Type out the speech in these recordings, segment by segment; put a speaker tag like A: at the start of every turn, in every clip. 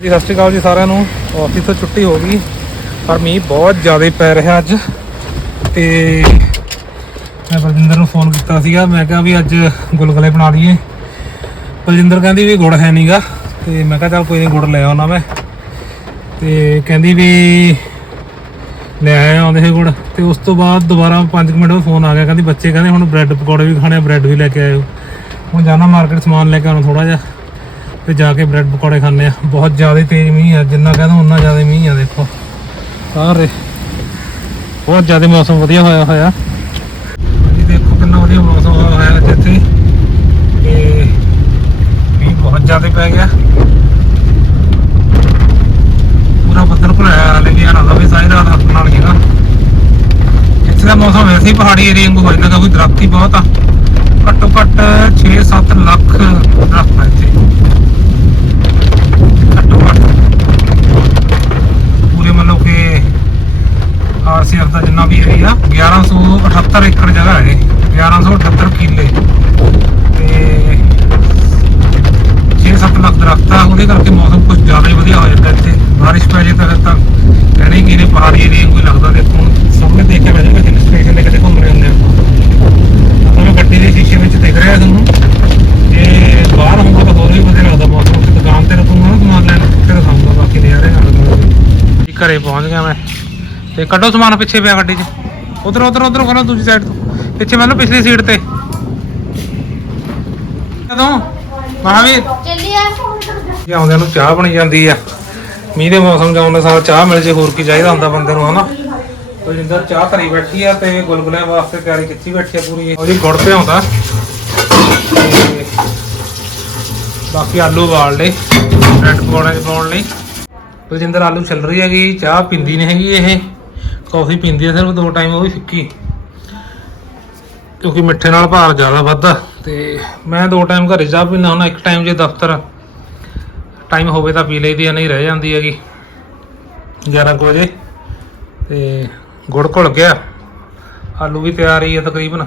A: ਜੀ, ਸਤਿ ਸ਼੍ਰੀ ਅਕਾਲ ਜੀ ਸਾਰਿਆਂ ਨੂੰ। ਆਫਿਸ ਤੋਂ ਛੁੱਟੀ ਹੋ ਗਈ, ਪਰ ਮੀਂਹ ਬਹੁਤ ਜ਼ਿਆਦਾ ਪੈ ਰਿਹਾ ਅੱਜ। ਤੇ ਮੈਂ ਬਲਜਿੰਦਰ ਨੂੰ ਫੋਨ ਕੀਤਾ ਸੀਗਾ, ਮੈਂ ਕਿਹਾ ਵੀ ਅੱਜ ਗੁਲਗਲੇ ਬਣਾ ਲਈਏ। ਬਲਜਿੰਦਰ ਕਹਿੰਦੀ ਵੀ ਗੁੜ ਹੈ ਨਹੀਂਗਾ ਤੇ ਮੈਂ ਕਿਹਾ ਚੱਲ ਕੋਈ ਨਹੀਂ ਗੁੜ ਲੈ ਆਉਣਾ ਮੈਂ। ਤੇ ਕਹਿੰਦੀ ਵੀ ਲੈ ਆਇਆ ਆਉਂਦੇ ਸੀ ਗੁੜ। ਤੇ ਉਸ ਤੋਂ ਬਾਅਦ ਦੁਬਾਰਾ 5 ਮਿੰਟ ਬਾਅਦ ਫੋਨ ਆ ਗਿਆ, ਕਹਿੰਦੀ ਬੱਚੇ ਕਹਿੰਦੇ ਹੁਣ ਬ੍ਰੈਡ ਪਕੌੜੇ ਵੀ ਖਾਣੇ ਆ, ਬ੍ਰੈਡ ਵੀ ਲੈ ਕੇ ਆਇਓ। ਹੁਣ ਜਾਣਾ ਮਾਰਕੀਟ ਸਮਾਨ ਲੈ ਕੇ ਆਉਣਾ ਥੋੜਾ ਜਿਹਾ। ਤੇ ਜਾ ਕੇ ਬ੍ਰੈਡ ਪਕੌੜੇ ਖਾਣੇ ਆ। ਬਹੁਤ ਜ਼ਿਆਦਾ ਤੇਜ਼ ਮੀਂਹ ਆ, ਜਿੰਨਾ ਕਹਿੰਦਾ ਉਨਾ ਜ਼ਿਆਦਾ ਮੀਂਹ ਆ, ਦੇਖੋ। ਸਾਰੇ। ਬਹੁਤ ਜ਼ਿਆਦਾ ਮੌਸਮ ਵਧੀਆ ਹੋਇਆ ਹੋਇਆ। ਜੀ ਦੇਖੋ ਕਿੰਨਾ ਵਧੀਆ ਮੌਸਮ ਹੋਇਆ ਹੋਇਆ ਅੱਜ ਇੱਥੇ। ਤੇ ਮੀਂਹ ਬਹੁਤ ਜ਼ਿਆਦਾ ਪੈ ਗਿਆ। ਪੂਰਾ ਬੱਦਲ ਭਰਾਇਆ ਹਾਲੇ ਵੀ ਆਣਾ ਵੀ, ਸਾਰੀ ਰਾਤ ਹੱਥ ਨਾਲ ਹੈਗਾ। ਇੱਥੇ ਦਾ ਮੌਸਮ ਵੈਸੇ ਹੀ ਪਹਾੜੀ ਏਰੀਆ ਵਾਂਗੂ ਹੋ ਜਾਂਦਾ, ਕਿਉਂਕਿ ਦਰਖਤ ਹੀ ਬਹੁਤ ਆ। ਘੱਟੋ ਘੱਟ 6-7 ਲੱਖ ਦਰਖਤ ਆ ਇੱਥੇ ਘੱਟੋ ਘੱਟ ਪੂਰੇ ਮਤਲਬ ਕਿ ਆਰਸੀਐਫ ਦਾ ਜਿੰਨਾ ਵੀ ਏਰੀਆ 1178 ਏਕੜ ਜਗ੍ਹਾ ਹੈ ਇਹ 1178 ਕਿੱਲੇ। ਤੇ 6-7 ਲੱਖ ਦਰਖਤ ਆ, ਉਹਦੇ ਕਰਕੇ ਮੌਸਮ ਕੁਝ ਜ਼ਿਆਦਾ ਹੀ ਵਧੀਆ ਹੋ ਜਾਂਦਾ ਇੱਥੇ। ਬਾਰਿਸ਼ ਪੈ ਜੇ ਤਾਂ ਤਾਂ ਕਹਿਣੇ ਕਿ ਇਹਨੇ ਪਹਾੜੀ ਏਰੀਆ ਕੋਈ ਲੱਗਦਾ ਦੇਖੋ ਹੁਣ ਸਾਹਮਣੇ ਦੇਖ ਕੇ ਵਜੇ ਕਿ ਸਟੇਸ਼ਨ ਦੇ ਕਿਤੇ ਘੁੰਮ ਰਹੇ ਹੁੰਦੇ ਆ ਆਪਾਂ ਮੈਂ ਗੱਡੀ ਦੇ ਸ਼ੀਸ਼ੇ ਵਿੱਚ ਦਿਖ ਰਿਹਾ ਤੁਹਾਨੂੰ ਤੇ ਬਾਹਰ ਹੋਊਗਾ ਤਾਂ ਹੋਰ ਵੀ ਵਧੀਆ ਲੱਗਦਾ ਮੌਸਮ ਉੱਥੇ ਦੁਕਾਨ ਤੇ ਰੁਕੂੰਗਾ ਨਾ ਸਮਾਨ ਲੈਣ ਫਿਰ ਦਿਖਾਊਂਗਾ ਬਾਕੀ ਨਜ਼ਾਰੇ ਨਾਲ ਜੀ ਘਰੇ ਪਹੁੰਚ ਗਿਆ ਮੈਂ ਤੇ ਕੱਢੋ ਸਮਾਨ ਪਿੱਛੇ ਪਿਆ ਗੱਡੀ 'ਚ। ਉਧਰ ਉਧਰ ਉਧਰ ਕਰੋ ਦੂਜੀ ਸਾਈਡ ਤੋਂ। ਪਿੱਛੇ ਮੈਨੂੰ ਪਿਛਲੀ ਸੀਟ ਤੇ। ਕਦੋਂ? ਮਹਾਵੀਰ।
B: ਚੱਲਿਆ
A: ਜੀ ਆਉਂਦਿਆਂ ਨੂੰ ਚਾਹ ਬਣੀ ਜਾਂਦੀ ਆ। ਮੀਂਹ ਦੇ ਮੌਸਮ 'ਚ ਆਉਣ ਚਾਹ ਮਿਲ ਜੇ, ਹੋਰ ਕੀ ਚਾਹੀਦਾ ਹੁੰਦਾ ਬੰਦੇ ਨੂੰ, ਹਨਾ? ਜਿੰਦਰ ਚਾਹ ਧਰੀ ਬੈਠੀ ਆ ਤੇ ਗੁਲਗੁਲਿਆਂ ਵਾਸਤੇ ਤਿਆਰੀ ਕੀਤੀ ਬੈਠੀ ਆ ਪੂਰੀ। ਉਹ ਜੀ ਗੁੜ ਤੇ ਆਉਂਦਾ ਬਾਕੀ ਆਲੂ ਉਬਾਲ ਲਏ ਬ੍ਰੈਡ ਪਕੌੜੇ 'ਚ ਪਾਉਣ ਲਈ। ਬਲਜਿੰਦਰ, ਆਲੂ ਚੱਲ ਰਹੀ ਹੈਗੀ, ਚਾਹ ਪੀਂਦੀ ਨਹੀਂ ਹੈਗੀ ਇਹ। ਕਾਫੀ ਪੀਂਦੀ ਹੈ ਸਿਰਫ ਦੋ ਟਾਈਮ ਉਹ ਵੀ ਫਿੱਕੀ। ਕਿਉਂਕਿ ਮਿੱਠੇ ਨਾਲ ਭਾਰ ਜ਼ਿਆਦਾ ਵੱਧਦਾ ਤੇ ਮੈਂ ਦੋ ਟਾਈਮ ਘਰੇ ਚਾਹ ਪੀਂਦਾ ਹੁਣ ਇੱਕ ਟਾਈਮ ਜੇ ਦਫ਼ਤਰ ਟਾਈਮ ਹੋਵੇ ਤਾਂ ਪੀ ਲਈਦੀ ਆ ਨਹੀਂ ਰਹਿ ਜਾਂਦੀ ਹੈਗੀ। 11 ਕੁ ਵਜੇ ਤੇ ਗੁੜ ਘੁਲ ਗਿਆ। ਆਲੂ ਵੀ ਤਿਆਰ ਹੀ ਆ ਤਕਰੀਬਨ।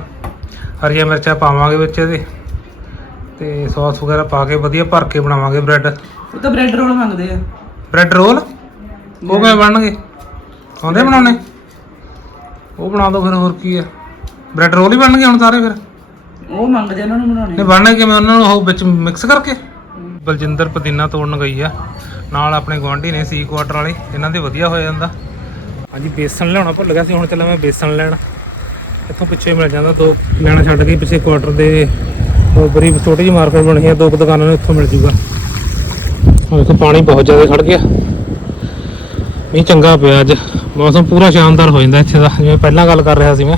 A: ਹਰੀਆਂ ਮਿਰਚਾਂ ਪਾਵਾਂਗੇ ਵਿੱਚ ਇਹਦੇ। ਤੇ ਸੌਸ ਵਗੈਰਾ ਪਾ ਕੇ ਵਧੀਆ ਭਰ ਕੇ ਬਣਾਵਾਂਗੇ ਬ੍ਰੈਡ।
C: ਉਹ ਤਾਂ ਬ੍ਰੈਡ ਰੋਲ ਮੰਗਦੇ ਆ।
A: Bread roll? ਉਹ ਕਿਵੇਂ ਬਣਨਗੇ? ਆਉਂਦੇ ਬਣਾਉਣੇ? ਉਹ ਬਣਾ ਦਿਓ ਫਿਰ ਹੋਰ ਕੀ ਆ? ਬ੍ਰੈਡ ਰੋਲ ਹੀ ਬਣਨਗੇ ਹੁਣ ਸਾਰੇ ਫਿਰ?
C: ਉਹ ਮੰਗਦੇ ਉਹਨਾਂ ਨੂੰ ਬਣਾਉਣੇ।
A: ਨਹੀਂ ਬਣਨੇ ਕਿਵੇਂ? ਉਹਨਾਂ ਨੂੰ ਉਹ ਵਿੱਚ ਮਿਕਸ ਕਰਕੇ? ਬਲਜਿੰਦਰ ਪੁਦੀਨਾ ਤੋੜਨ ਗਈ ਆ। ਨਾਲ ਆਪਣੇ ਗੁਆਂਢੀ ਨੇ ਸੀ ਕੁਆਟਰ ਵਾਲੇ ਇਹਨਾਂ ਦੇ ਵਧੀਆ ਹੋ ਜਾਂਦਾ। ਹਾਂਜੀ ਬੇਸਣ ਲਿਆਉਣਾ ਭੁੱਲ ਗਿਆ ਸੀ ਹੁਣ ਚੱਲਾਂ ਮੈਂ ਬੇਸਣ ਲੈਣ। ਇੱਥੋਂ ਪਿੱਛੇ ਮਿਲ ਜਾਂਦਾ ਦੋ ਲੈਣਾ ਛੱਡ ਕੇ ਪਿੱਛੇ ਕੁਆਟਰ ਦੇ ਉਹ ਬੜੀ ਛੋਟੀ ਜਿਹੀ ਮਾਰਕੀਟ ਬਣੀ ਹੈ ਦੋ ਦੁਕਾਨਾਂ ਨੇ ਉੱਥੋਂ ਮਿਲ ਜੂਗਾ। ਹੁਣ ਇੱਥੇ ਪਾਣੀ ਬਹੁਤ ਜ਼ਿਆਦਾ ਖੜ ਗਿਆ। ਮੀਂਹ ਚੰਗਾ ਪਿਆ ਅੱਜ। ਮੌਸਮ ਪੂਰਾ ਸ਼ਾਨਦਾਰ ਹੋ ਜਾਂਦਾ ਇੱਥੇ ਦਾ ਜਿਵੇਂ ਪਹਿਲਾਂ ਗੱਲ ਕਰ ਰਿਹਾ ਸੀ ਮੈਂ।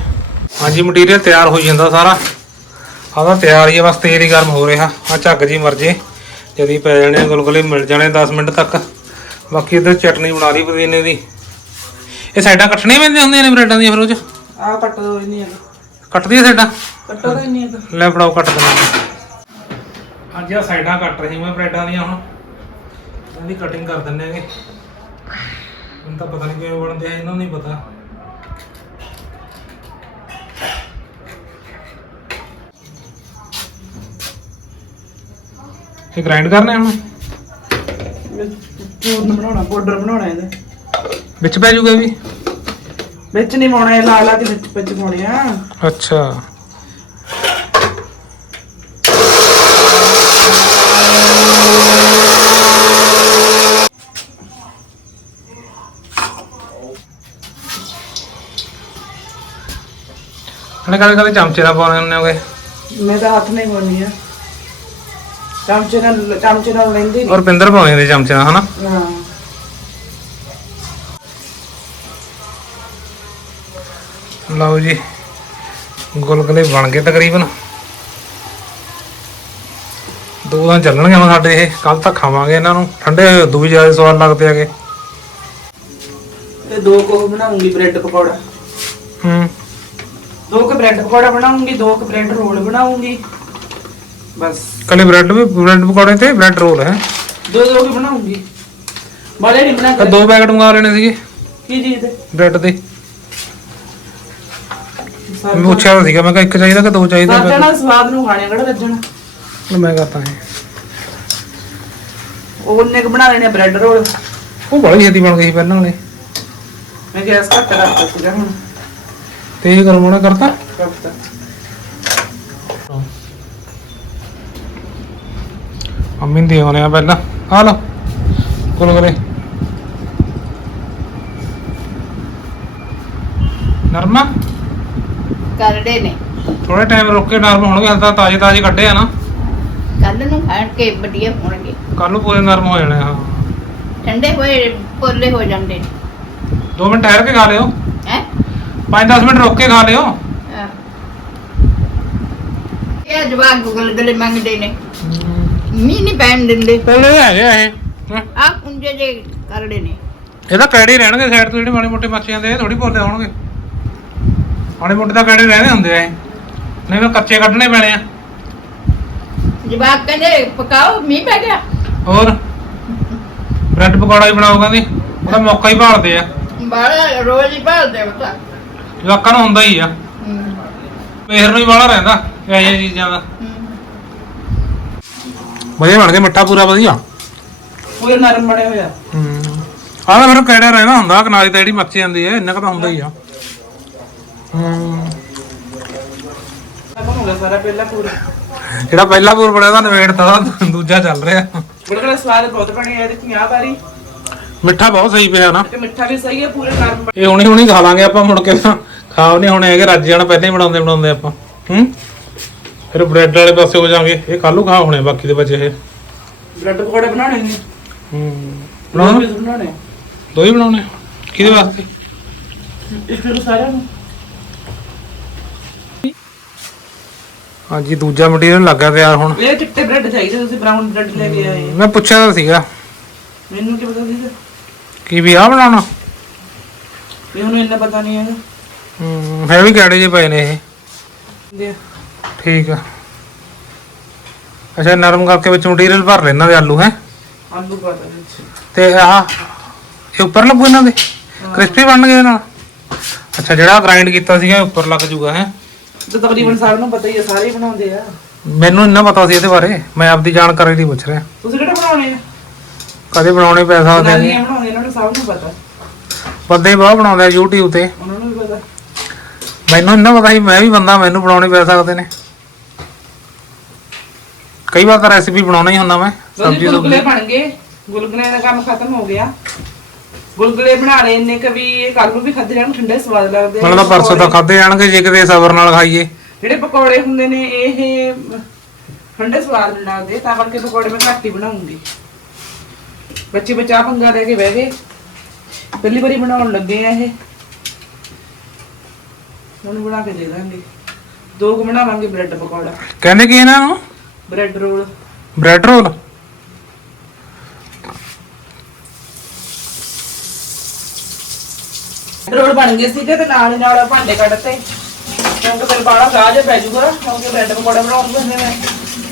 A: ਹਾਂਜੀ ਮਟੀਰੀਅਲ ਤਿਆਰ ਹੋ ਜਾਂਦਾ ਸਾਰਾ। ਆਦਾ ਤਿਆਰ ਹੀ ਆ ਬਸ ਤੇਲ ਹੀ ਗਰਮ ਹੋ ਰਿਹਾ। ਆ ਝੱਗ ਜੀ ਮਰ ਜੇ ਜਦੀ ਪੈ ਜਾਣੇ ਗੁਲਗੁਲੇ ਮਿਲ ਜਾਣੇ 10 ਮਿੰਟ ਤੱਕ। ਬਾਕੀ ਇਧਰ ਚਟਨੀ ਬਣਾ ਲਈ ਪੁਦੀਨੇ ਦੀ। ਇਹ ਸਾਈਡਾਂ ਕੱਟਣੀਆਂ ਪੈਂਦੀਆਂ ਹੁੰਦੀਆਂ ਨੇ ਬ੍ਰੈਡਾਂ ਦੀਆਂ ਫਿਰ ਉਹ ਚ?
C: ਆ ਕੱਟ ਦੋ ਇੰਨੀ ਆ
A: ਕੱਟਦੀਆਂ ਸਾਈਡਾਂ?
C: ਕੱਟੋ ਤਾਂ ਇੰਨੀ ਆ
A: ਲੈ ਫੜਾਓ ਕੱਟ ਦਿੰਦਾ ਅੱਜ ਆ ਸਾਈਡਾਂ ਕੱਟ ਰਹੀ ਮੈਂ ਬ੍ਰੈਡਾਂ ਦੀਆਂ ਹੁਣ। ਇਹਦੀ ਕਟਿੰਗ ਕਰ ਦਿੰਨੇ ਆਗੇ ਮੈਨੂੰ ਤਾਂ ਪਤਾ ਨਹੀਂ ਕਿਵੇਂ ਬਣਦੇ ਆ ਇਹਨਾਂ ਨੂੰ ਨਹੀਂ ਪਤਾ। ਇਹ ਗ੍ਰਾਈਂਡ ਕਰਨੇ ਆ ਹੁਣ?
C: ਚੂਰਨ ਬਣਾਉਣਾ ਪਾਊਡਰ ਬਣਾਉਣਾ ਇਹਦੇ।
A: ਵਿੱਚ ਪੈ ਜੂਗਾ ਇਹ ਵੀ?
C: ਵਿੱਚ ਨਹੀਂ ਪਾਉਣਾ ਇਹ ਲਾ ਲਾ ਕੇ ਵਿੱਚ ਵਿੱਚ ਪਾਉਣੇ ਆ।
A: ਅੱਛਾ। ਹਣੇ ਕਦੇ ਕਦੇ ਚਮਚੇ ਨਾਲ ਪਾਉਣੇ ਹੁੰਦੇ ਹੋਗੇ?
C: ਮੈਂ ਤਾਂ ਹੱਥ ਨਹੀਂ ਪਾਉਣੀ ਆ। ਚਮਚੇ ਨਾਲ ਚਮਚੇ ਨਾਲ ਲੈਂਦੀ
A: ਔਰ ਪਿੰਦਰ ਪਾਉਂਦੇ ਹੁੰਦੇ ਚਮਚੇ ਨਾਲ ਹਨਾ?
C: ਨਹੀਂ ਹਾਂ।
A: ਲਓ ਜੀ ਗੁਲਗੁਲੇ ਬਣ ਗਏ ਤਕਰੀਬਨ। ਦੋ ਦਿਨ ਚੱਲਣਗੇ ਹੁਣ ਸਾਡੇ ਇਹ ਕੱਲ ਤੱਕ ਖਾਵਾਂਗੇ ਇਹਨਾਂ ਨੂੰ। ਠੰਡੇ ਹੋਏ ਉਦੋਂ ਵੀ ਜ਼ਿਆਦਾ ਸਵਾਦ ਲੱਗਦੇ ਆਗੇ
C: ਇਹ ਦੋ ਕੋ ਬਣਾਉਂਗੀ ਬ੍ਰੈਡ ਪਕੌੜਾ।
A: ਹੂੰ।
C: ਦੋ ਕੁ ਬ੍ਰੈਡ ਪਕੌੜਾ ਬਣਾਉਂਗੀ ਦੋ ਕੁ ਬ੍ਰੈਡ ਰੋਲ ਬਣਾਉਂਗੀ। ਬਸ।
A: ਕੱਲੇ ਬ੍ਰੈਡ ਵੀ ਬ੍ਰੈਡ ਪਕੌੜੇ ਤੇ ਬ੍ਰੈਡ ਰੋਲ ਹੈ।
C: ਦੋ ਦੋ ਕੁ ਬਣਾਉਂਗੀ। ਬਾਲੇ ਨਹੀਂ ਬਣਾ
A: ਤਾਂ ਦੋ ਪੈਕਟ ਮੰਗਾ ਲੈਣੇ ਸੀਗੇ।
C: ਕੀ ਚੀਜ਼ ਦੇ?
A: ਬ੍ਰੈਡ ਦੇ। ਮੈਂ ਪੁੱਛਿਆ ਤਾਂ ਸੀਗਾ ਮੈਂ ਕਿਹਾ ਇੱਕ ਚਾਹੀਦਾ ਕਿ ਦੋ ਚਾਹੀਦੇ?
C: ਸਰ ਜਣਾ ਸਵਾਦ ਨੂੰ ਖਾਣੇ ਕਿਹੜਾ ਵੱਜਣਾ
A: ਮੈਂ ਕਹਤਾ ਹੈ
C: ਉਹਨੇ ਕੁ ਬਣਾ ਲੈਣੇ ਬ੍ਰੈਡ ਰੋਲ।
A: ਉਹ ਬੜੀ ਛੇਤੀ ਬਣ ਗਈ ਸੀ ਪਹਿਲਾਂ ਵਾਲੇ।
C: ਮੈਂ ਗੈਸ ਘੱਟ ਕਰਤਾ ਸੀਗਾ ਹੁਣ।
A: ਤੇਜ਼ ਗਰਮ ਕਰਤਾ?
C: ਕਰਤਾ।
A: ਮੰਮੀ ਦੇ ਆ ਪਹਿਲਾਂ। ਆ ਲਓ। ਕੁਲਗਰੇ ਨਰਮਾ?
B: ਕਰੜੇ ਨੇ।
A: ਥੋੜੇ ਟਾਈਮ ਰੁਕ ਕੇ ਨਰਮ ਹੋਣਗੇ ਹਲ ਤਾਂ ਤਾਜ਼ੇ ਤਾਜ਼ੇ ਕੱਢੇ ਆ ਨਾ।
B: ਕੱਲ ਨੂੰ ਖਾਣ ਕੇ ਵਧੀਆ ਹੋਣਗੇ।
A: ਕੱਲ ਨੂੰ ਪੂਰੇ ਨਰਮ ਹੋ ਜਾਣੇ ਆ ਹਾਂ।
B: ਠੰਡੇ ਹੋਏ ਪੋਲੇ ਹੋ ਜਾਂਦੇ ਨੇ।
A: ਦੋ ਮਿੰਟ ਠਹਿਰ ਕੇ ਖਾ ਲਿਓ।
B: ਹੈ?
A: 5-10 ਮਿੰਟ ਰੁਕ ਕੇ ਖਾ ਲਿਓ।
B: ਇਹ ਗੁਗਲ ਗਲੇ ਮੰਗਦੇ ਨੇ। ਮੀ ਨਹੀਂ ਪੈਣ ਦਿੰਦੇ।
A: ਪਹਿਲੇ ਹੈਗੇ ਆ ਇਹ।
B: ਆ ਕੁੰਜੇ ਜੇ ਕਰੜੇ ਨੇ।
A: ਇਹ ਤਾਂ ਕੈੜੇ ਰਹਿਣਗੇ ਸਾਈਡ ਤੋਂ ਜਿਹੜੇ ਮਾੜੇ ਮੋਟੇ ਮੱਛੀਆਂ ਦੇ ਥੋੜੀ ਪੋਲੇ ਹੋਣਗੇ। ਮਾੜੇ ਮੋਟੇ ਤਾਂ ਕੈੜੇ ਰਹਿਣੇ ਹੁੰਦੇ ਆ ਇਹ। ਨਹੀਂ ਤਾਂ ਕੱਚੇ ਕੱਢਣੇ ਪੈਣੇ ਆ।
B: ਜਵਾਕ ਕਹਿੰਦੇ ਪਕਾਓ ਮੀ ਪੈ ਗਿਆ।
A: ਹੋਰ? ਬ੍ਰੈਡ ਪਕੌੜਾ ਹੀ ਬਣਾਓ ਕਹਿੰਦੇ। ਉਹਦਾ ਮੌਕਾ ਹੀ ਭਾਲਦੇ ਆ।
B: ਬਾਲਾ ਰੋਜ਼ ਹੀ ਭਾਲਦੇ ਬਤਾ
A: ਜਵਾਕਾਂ ਨੂੰ ਹੁੰਦਾ ਹੀ ਆ। ਮੇਰ ਨੂੰ ਹੀ ਵਾਲਾ ਰਹਿੰਦਾ ਜਿਹੀਆਂ ਚੀਜ਼ਾਂ ਦਾ। ਵਧੀਆ ਬਣ ਗਿਆ ਮਿੱਠਾ ਪੂਰਾ ਵਧੀਆ।
C: ਪੂਰੇ ਨਰਮ ਬਣੇ ਹੋਇਆ
A: ਹੂੰ। ਆਹ ਤਾਂ ਫਿਰ ਕਿਹੜਾ ਰਹਿਣਾ ਹੁੰਦਾ ਕਨਾਲੀ ਤਾਂ ਜਿਹੜੀ ਮੱਚ ਜਾਂਦੀ ਹੈ ਇੰਨਾ ਕੁ ਤਾਂ ਹੁੰਦਾ ਹੀ ਆ। ਹੂੰ।
C: ਹੋ ਗਿਆ ਸਾਰਾ ਪਹਿਲਾਂ ਪੂਰਾ
A: ਜਿਹੜਾ ਪਹਿਲਾ ਪੂਰ ਬੜਿਆ ਤਾਂ ਨਵੇੜ ਤਾਂ ਦੂਜਾ ਚੱਲ ਰਿਹਾ।
C: ਬੜੇ ਸਵਾਦ ਬਹੁਤ ਬਣੇ ਆ ਇਹਦੇ ਚ ਆ ਵਾਰੀ।
A: ਮਿੱਠਾ ਬਹੁਤ ਸਹੀ ਪਿਆ ਨਾ।
C: ਤੇ ਮਿੱਠਾ ਵੀ ਸਹੀ ਹੈ ਪੂਰੇ ਨਰਮ।
A: ਇਹ ਹੁਣੀ ਹੁਣੀ ਖਾ ਲਾਂਗੇ ਆਪਾਂ ਮੁੜ ਕੇ ਤਾਂ। ਖਾਵ ਨਹੀਂ ਹੋਣੇ ਹੈਗੇ ਰੱਜ ਜਾਣਾ ਪਹਿਲਾਂ ਹੀ ਬਣਾਉਂਦੇ ਬਣਾਉਂਦੇ ਆਪਾਂ। ਹੂੰ? ਫਿਰ ਬ੍ਰੈਡ ਵਾਲੇ ਪਾਸੇ ਹੋ ਜਾਾਂਗੇ ਇਹ ਕੱਲੂ ਖਾ ਹੋਣੇ ਬਾਕੀ ਦੇ ਬਚੇ ਇਹ।
C: ਬ੍ਰੈਡ ਪਕੌੜੇ ਬਣਾਉਣੇ ਨੇ।
A: ਹੂੰ।
C: ਬਣਾਉਣੇ?
A: ਬਣਾਉਣਾ। ਦੋ ਹੀ ਬਣਾਉਣੇ? ਕਿਹਦੇ ਵਾਸਤੇ?
C: ਇੱਕ ਨੂੰ ਸਾਰਿਆਂ ਨੂੰ।
A: ਹਾਂਜੀ ਦੂਜਾ ਮਟੀਰੀਅਲ ਲੱਗਾ ਤਿਆਰ ਹੁਣ।
C: ਇਹ ਚਿੱਟੇ ਬ੍ਰੈਡ ਚਾਹੀਦੇ ਤੁਸੀਂ ਬ੍ਰਾਊਨ ਬ੍ਰੈਡ ਲੈ ਕੇ ਆਏ।
A: ਮੈਂ ਪੁੱਛਿਆ ਤਾਂ ਸੀਗਾ।
C: ਮੈਨੂੰ ਕੀ ਪਤਾ ਸੀ
A: ਕੀ ਵੀ ਆ ਬਣਾਉਣਾ?
C: ਇਹ ਉਹਨੂੰ ਇੰਨਾ ਪਤਾ ਨਹੀਂ ਹੈਗਾ।
A: ਹੂੰ ਹੈ ਵੀ ਕਿਹੜੇ ਜਿਹੇ ਪਏ ਨੇ ਇਹ।
C: ਦੇ।
A: ਠੀਕ ਆ। ਅੱਛਾ ਨਰਮ ਕਰਕੇ ਵਿੱਚ ਮਟੀਰੀਅਲ ਭਰ ਲੈਣਾ ਦੇ ਆਲੂ ਹੈ?
C: ਆਲੂ ਪਾ ਦੇ
A: ਤੇ ਆਹ ਇਹ ਉੱਪਰ ਲੱਗੂ ਇਹਨਾਂ ਦੇ? ਕ੍ਰਿਸਪੀ ਬਣਨਗੇ ਨਾਲ? ਅੱਛਾ ਜਿਹੜਾ ਗ੍ਰਾਈਂਡ ਕੀਤਾ ਸੀਗਾ ਇਹ ਉੱਪਰ ਲੱਗ ਜੂਗਾ ਹੈ?
C: ਤੇ ਤਕਰੀਬਨ ਸਾਰਿਆਂ ਨੂੰ ਪਤਾ ਹੀ ਹੈ ਸਾਰੇ ਹੀ ਬਣਾਉਂਦੇ ਆ।
A: ਮੈਨੂੰ ਇੰਨਾ ਪਤਾ ਸੀ ਇਹਦੇ ਬਾਰੇ। ਮੈਂ ਆਪਦੀ ਜਾਣਕਾਰੀ ਦੀ ਪੁੱਛ ਰਿਹਾ।
C: ਤੁਸੀਂ ਕਿਹੜੇ ਬਣਾਉਣੇ ਆ?
A: ਕਦੇ ਬਣਾਉਣੇ ਪੈ ਸਕਦੇ ਨੇ
C: ਨਾਲੀਆਂ ਬਣਾਉਂਦੇ ਇਹਨਾਂ ਨੂੰ ਸਭ ਨੂੰ ਪਤਾ।
A: ਬੰਦੇ ਬਹੁਤ ਬਣਾਉਂਦੇ ਆ YouTube ਤੇ।
C: ਉਹਨਾਂ
A: ਮੈਨੂੰ ਇੰਨਾ ਪਤਾ ਸੀ ਮੈਂ ਵੀ ਬੰਦਾ ਮੈਨੂੰ ਬਣਾਉਣੇ ਪੈ ਸਕਦੇ ਨੇ। ਕਈ ਵਾਰ ਤਾਂ ਰੈਸਿਪੀ ਬਣਾਉਣਾ ਹੀ ਹੁੰਦਾ ਮੈਂ
C: ਸਬਜ਼ੀ
A: ਸਬਜ਼ੀ
C: ਗੁਲਗੁਲੇ ਬਣ ਗਏ। ਗੁਲਗੁਲੇ ਦਾ ਕੰਮ ਖਤਮ ਹੋ ਗਿਆ। ਗੁਲਗੁਲੇ ਬਣਾ ਲਏ ਇੰਨੇ ਕਵੀ ਇਹ ਕੱਲ ਨੂੰ ਵੀ ਖਾਦੇ ਜਾਣ ਠੰਡੇ ਸਵਾਦ ਲੱਗਦੇ ਆ।
A: ਮੈਨੂੰ ਤਾਂ ਪਰਸੋਂ ਤਾਂ ਖਾਦੇ ਜਾਣਗੇ ਜੇ ਕਿਤੇ ਸਬਰ ਨਾਲ ਖਾਈਏ।
C: ਜਿਹੜੇ ਪਕੌੜੇ ਹੁੰਦੇ ਨੇ ਇਹ ਠੰਡੇ ਸਵਾਦ ਨਹੀਂ ਲੱਗਦੇ ਤਾਂ ਕਰਕੇ ਪਕੌੜੇ ਮੈਂ ਘੱਟ ਹੀ ਬਣਾਉਂਗੀ। ਬੱਚੇ ਬੱਚਾ ਪੰਗਾ ਲੈ ਕੇ ਬਹਿ ਗਏ। ਪਹਿਲੀ ਵਾਰੀ ਬਣਾਉਣ ਲੱਗੇ ਆ ਇਹ। ਹੁਣ ਬਣਾ ਕੇ ਦੇ ਦਾਂਗੇ। ਦੋ ਕੁ ਬਣਾਵਾਂਗੇ ਬ੍ਰੈਡ ਪਕੌੜਾ।
A: ਕਹਿੰਦੇ ਕੀ ਇਹਨਾਂ ਨੂੰ?
C: Bread roll.
A: Bread roll?
C: Roll ਬਣ ਗਏ ਸੀਗੇ ਤੇ ਨਾਲ ਹੀ ਨਾਲ ਭਾਂਡੇ ਕੱਢਤੇ ਕਿਉਂਕਿ ਫਿਰ ਬਾਹਲਾ ਗਾਹ ਜਿਹਾ ਪੈ ਜਾਊਗਾ ਕਿਉਂਕਿ ਬ੍ਰੈਡ ਪਕੌੜਾ ਬਣਾਉਣ ਹੁੰਦੇ ਨੇ।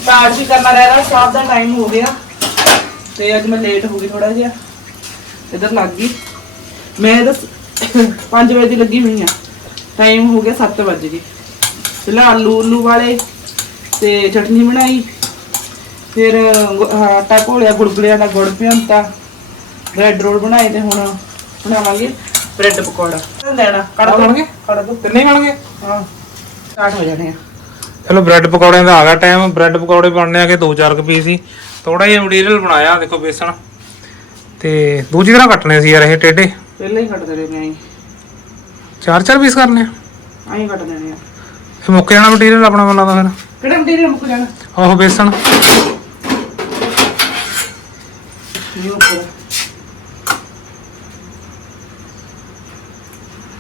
C: ਸਟਾਰਟ ਵੀ ਕਰਨਾ ਰਹਿ ਰਿਹਾ ਸਵਾਦ ਦਾ ਟਾਈਮ ਹੋ ਗਿਆ। ਤੇ ਅੱਜ ਮੈਂ ਲੇਟ ਹੋ ਗਈ ਥੋੜਾ ਜਿਹਾ। ਇਧਰ ਲੱਗ ਗਈ। ਮੈਂ ਦਸ 5 ਵਜੇ ਦੀ ਲੱਗੀ ਹੋਈ ਆ। ਟਾਈਮ ਹੋ ਗਿਆ 7 ਵਜੇ ਗਏ। ਪਹਿਲਾਂ ਆਲੂ ਉਲੂ ਵਾਲੇ ਤੇ ਚਟਨੀ ਬਣਾਈ ਫਿਰ ਆਟਾ ਘੋਲਿਆ ਗੁਲਗੁਲਿਆਂ ਦਾ ਗੁੜ ਪਿਆਂਤਾ ਬ੍ਰੈਡ ਰੋਲ ਬਣਾਏ ਤੇ ਹੁਣ ਬਣਾਵਾਂਗੇ ਬ੍ਰੈਡ ਪਕੌੜਾ। ਲੈਣਾ ਕੱਢ ਦੋ।
A: ਬਣਨਗੇ?
C: ਕੱਢ ਦੋ
A: ਤਿੰਨੇ ਹੀ ਬਣਗੇ
C: ਹਾਂ। ਸਟਾਰਟ ਹੋ ਜਾਣੇ ਆ।
A: ਚਲੋ ਬ੍ਰੈਡ ਪਕੌੜਿਆਂ ਦਾ ਆ ਗਿਆ ਟਾਈਮ ਬ੍ਰੈਡ ਪਕੌੜੇ ਬਣਨੇ ਆ ਕਿ ਦੋ ਚਾਰ ਕੁ ਪੀਸ ਸੀ ਥੋੜਾ ਜਿਹਾ ਮਟੀਰੀਅਲ ਬਣਾਇਆ ਦੇਖੋ ਬੇਸਣ। ਤੇ ਦੂਜੀ ਤਰ੍ਹਾਂ ਕੱਟਣੇ ਸੀ ਯਾਰ ਇਹ ਟੇਢੇ।
C: ਪਹਿਲਾਂ ਹੀ ਕੱਟ ਦੇਣੇ ਮੈਂ
A: ਚਾਰ ਚਾਰ ਪੀਸ ਕਰਨੇ ਆ?
C: ਕੱਟ ਦੇਣੇ ਆ।
A: ਇਹ ਮੁੱਕ ਜਾਣਾ ਮਟੀਰੀਅਲ ਆਪਣਾ ਬੰਦਾ ਦਾ ਫਿਰ।
C: ਕਿਹੜਾ ਮਟੀਰੀਅਲ ਮੁੱਕ ਜਾਣਾ?
A: ਆਹੋ ਬੇਸਣ।
C: ਇਹ ਉੱਪਰ।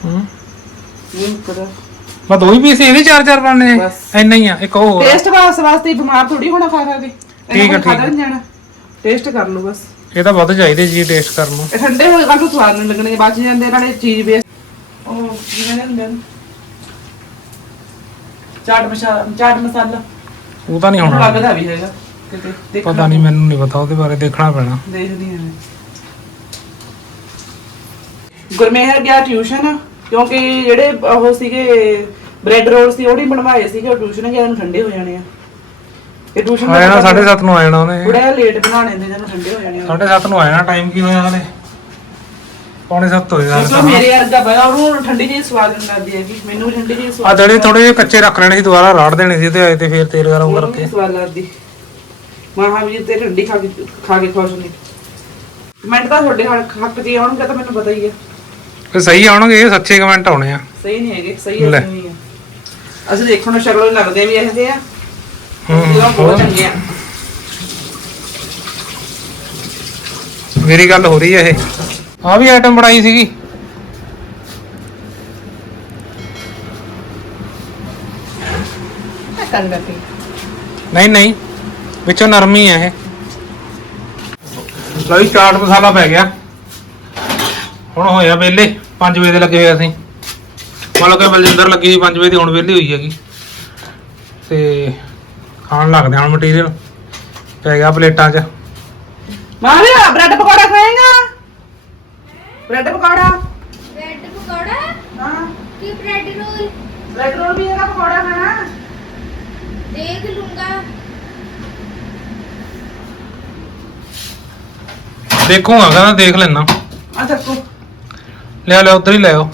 A: ਹੂੰ।
C: ਇਹ ਉੱਪਰ।
A: ਬਸ ਦੋ ਹੀ ਪੀਸ ਇਹਦੇ ਚਾਰ ਚਾਰ ਬਣਨੇ ਆ।
C: ਬਸ।
A: ਇੰਨਾ ਹੀ ਆ ਇੱਕ ਉਹ ਹੋਰ ਆ।
C: ਟੇਸਟ ਵਾਸ ਵਾਸਤੇ ਹੀ ਬਿਮਾਰ ਥੋੜੀ ਹੋਣਾ ਖਾ ਖਾ ਕੇ।
A: ਠੀਕ ਆ, ਠੀਕ ਆ।
C: ਨਹੀਂ ਜਾਣਾ। ਟੇਸਟ ਕਰ ਲਓ ਬਸ।
A: ਇਹ ਤਾਂ ਵੱਧ ਚਾਹੀਦੇ ਜੀ ਟੇਸਟ ਕਰਨ ਨੂੰ।
C: ਇਹ ਠੰਡੇ ਹੋਏ ਕੱਲ ਤੋਂ ਸਵਾਦ ਨਹੀਂ ਲੱਗਣਗੇ ਬਚ ਜਾਂਦੇ ਨਾਲੇ ਚੀਜ਼ ਵੇਸਟ ਉਹ ਨੇ ਹੁੰਦੇ ਨੇ ਚਾਟ ਮਸਾਲਾ ਚਾਟ ਮਸਾਲਾ।
A: ਉਹ ਤਾਂ ਨਹੀਂ ਹੋਣਾ
C: ਲੱਗਦਾ ਵੀ ਹੈਗਾ। ਕਿਤੇ ਦੇਖਣਾ
A: ਪਤਾ ਨਹੀਂ ਮੈਨੂੰ ਨਹੀਂ ਪਤਾ ਉਹਦੇ ਬਾਰੇ ਦੇਖਣਾ ਪੈਣਾ।
C: ਦੇਖਦੀ ਹਾਂ। ਗੁਰਮੇਹਰ ਗਿਆ ਟਿਊਸ਼ਨ ਕਿਉਂਕਿ ਜਿਹੜੇ ਉਹ ਸੀਗੇ ਬ੍ਰੈਡ ਰੋਲ ਸੀ ਉਹ ਨਹੀਂ ਬਣਵਾਏ ਸੀਗੇ। ਉਹ ਟਿਊਸ਼ਨ ਗਿਆ ਨੂੰ ਠੰਡੇ ਹੋ ਜਾਣੇ ਆ। ਇਹ ਟਿਊਸ਼ਨ
A: ਆ ਜਾਣਾ 7:30 ਨੂੰ ਆ ਜਾਣਾ ਉਹਨੇ।
C: ਥੋੜਾ ਲੇਟ ਬਣਾਉਣੇ ਨੇ ਜਦੋਂ ਠੰਡੇ ਹੋ ਜਾਣੇ ਆ।
A: 7:30 ਨੂੰ ਆ ਜਾਣਾ ਟਾਈਮ ਕੀ ਹੋਇਆ ਹਲੇ ਪੌਣੇ 7 ਹੋਏ
C: ਸੋ
A: ਯਾਰ
C: ਮੇਰੇ ਵਰਗਾ ਬੜਾ ਉਹਨੂੰ ਠੰਡੀ ਜੀ ਸਵਾਦ ਨਹੀਂ ਲੱਗਦੀ ਹੈਗੀ ਮੈਨੂੰ ਵੀ ਠੰਡੀ ਜੀ
A: ਆ
C: ਸਵਾਦ
A: ਜਿਹੜੇ ਥੋੜੇ ਜਿਹੇ ਕੱਚੇ ਰੱਖ ਲੈਣੇ ਸੀ ਦੁਬਾਰਾ ਰਾੜ ਦੇਣੇ ਸੀ ਤੇ ਆਏ ਤੇ ਫੇਰ ਤੇਲ ਗਰਮ ਕਰਕੇ।
C: ਸਵਾਦ ਲੱਗਦੀ। ਮਹਾਵੀਰ ਤੇ ਠੰਡੀ ਖਾ ਕੇ ਖਾ ਕੇ ਖੁਸ਼ ਨਹੀਂ ਕਮੈਂਟ ਤਾਂ ਤੁਹਾਡੇ ਹੱਕ ਹੱਕ ਜੀ ਆਉਣਗੇ ਤਾਂ ਮੈਨੂੰ ਪਤਾ ਹੀ ਹੈ।
A: ਫਿਰ ਸਹੀ ਆਉਣਗੇ ਇਹ ਸੱਚੇ ਕਮੈਂਟ ਆਉਣੇ ਆ।
C: ਸਹੀ ਨਹੀਂ ਹੈਗੇ ਸਹੀ
A: ਲੈ।
C: ਨਹੀਂ ਹੈ। ਅਸੀਂ ਦੇਖਣ ਨੂੰ ਸ਼ਕਲੋਂ ਲੱਗਦੇ ਵੀ ਇਹੋ ਜਿਹੇ ਆ।
A: ਹੂੰ,
C: ਬਹੁਤ
A: ਹੋਰ।
C: ਚੰਗੇ ਆ।
A: ਮੇਰੀ ਗੱਲ ਹੋ ਰਹੀ ਹੈ ਇਹ। ਆ ਵੀ ਆਈਟਮ ਬਣਾਈ ਸੀਗੀ। ਨਹੀਂ ਨਹੀਂ ਵਿੱਚੋਂ ਨਰਮੀ ਹੈ ਇਹ। ਲਈ ਚਾਟ ਮਸਾਲਾ ਪੈ ਗਿਆ। ਹੁਣ ਹੋਇਆ ਵੇਲੇ 5 ਵਜੇ ਦੇ ਲੱਗੇ ਹੋਏ ਅਸੀਂ। ਮਤਲਬ ਕਿ ਬਲਜਿੰਦਰ ਲੱਗੀ ਸੀ 5 ਵਜੇ ਦੀ ਹੁਣ ਵੇਲੀ ਹੋਈ ਹੈਗੀ। ਤੇ ਖਾਣ ਲੱਗਦੇ ਹਾਂ ਮਟੀਰੀਅਲ ਪੈ ਗਿਆ ਪਲੇਟਾਂ 'ਚ।
C: ਮਾਰਿਆ bread pakora bread pakora?
D: Bread pakora?
C: ਹਾਂ।
D: ਕੀ ਬ੍ਰੈਡ ਰੋਲ?
C: ਬ੍ਰੈਡ ਰੋਲ ਵੀ ਇਹਦਾ ਪਕੌੜਾ ਖਾਣਾ।
D: ਦੇਖ ਲੂੰਗਾ।
A: ਦੇਖੂਗਾ ਕਹਿੰਦਾ ਦੇਖ ਲੈਣਾ
C: ਆ ਚੱਕੋ।
A: ਲਿਆ ਲਿਆ ਉਧਰ ਹੀ ਲੈ ਆਓ।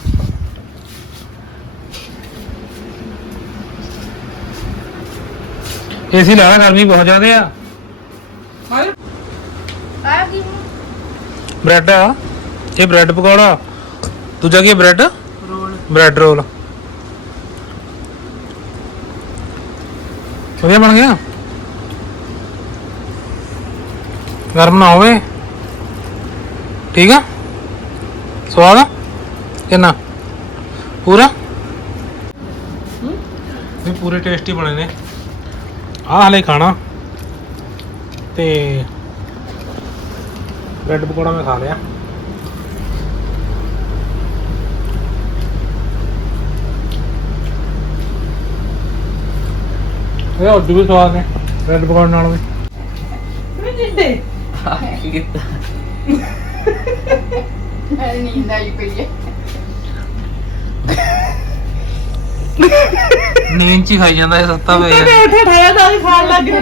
A: ਏਸੀ ਲਾਣਾ ਗਰਮੀ ਬਹੁਤ ਜ਼ਿਆਦਾ ਆ।
D: ਆ ਕੀ
A: ਬ੍ਰੈਡ ਆ। ਇਹ ਬ੍ਰੈਡ ਪਕੌੜਾ। ਦੂਜਾ ਕੀ ਬ੍ਰੈਡ।
C: ਰੋਲ।
A: Bread roll. ਵਧੀਆ ਬਣ ਗਿਆ? ਗਰਮ ਨਾ ਹੋਵੇ। ਠੀਕ ਆ? ਸਵਾਦ ਆ? ਕਿੰਨਾ? ਪੂਰਾ? ਇਹ ਪੂਰੇ ਟੇਸਟੀ ਬਣੇ ਨੇ। ਆਹ ਹਲੇ ਖਾਣਾ। ਤੇ ਬ੍ਰੈਡ ਪਕੌੜਾ ਮੈਂ ਖਾ ਲਿਆ। ਇਹ ਹੋਰ ਵੀ ਸਵਾਦ ਨੇ ਬ੍ਰੈਡ ਪਕੌੜੇ ਨਾਲ ਵੀ।
C: ਨਹੀਂ ਜਿੱਦੇ।
B: ਨੀਂਦ ਆਈ ਪਈ ਹੈ
A: ਨੀਂਦ ਚ ਹੀ ਖਾਈ ਜਾਂਦਾ ਇਹ ਸੱਤਾ ਪਿਆ
C: ਬੈਠੇ ਠਾਇਆ ਤਾਂ ਵੀ ਖਾਣ ਲੱਗ ਗਏ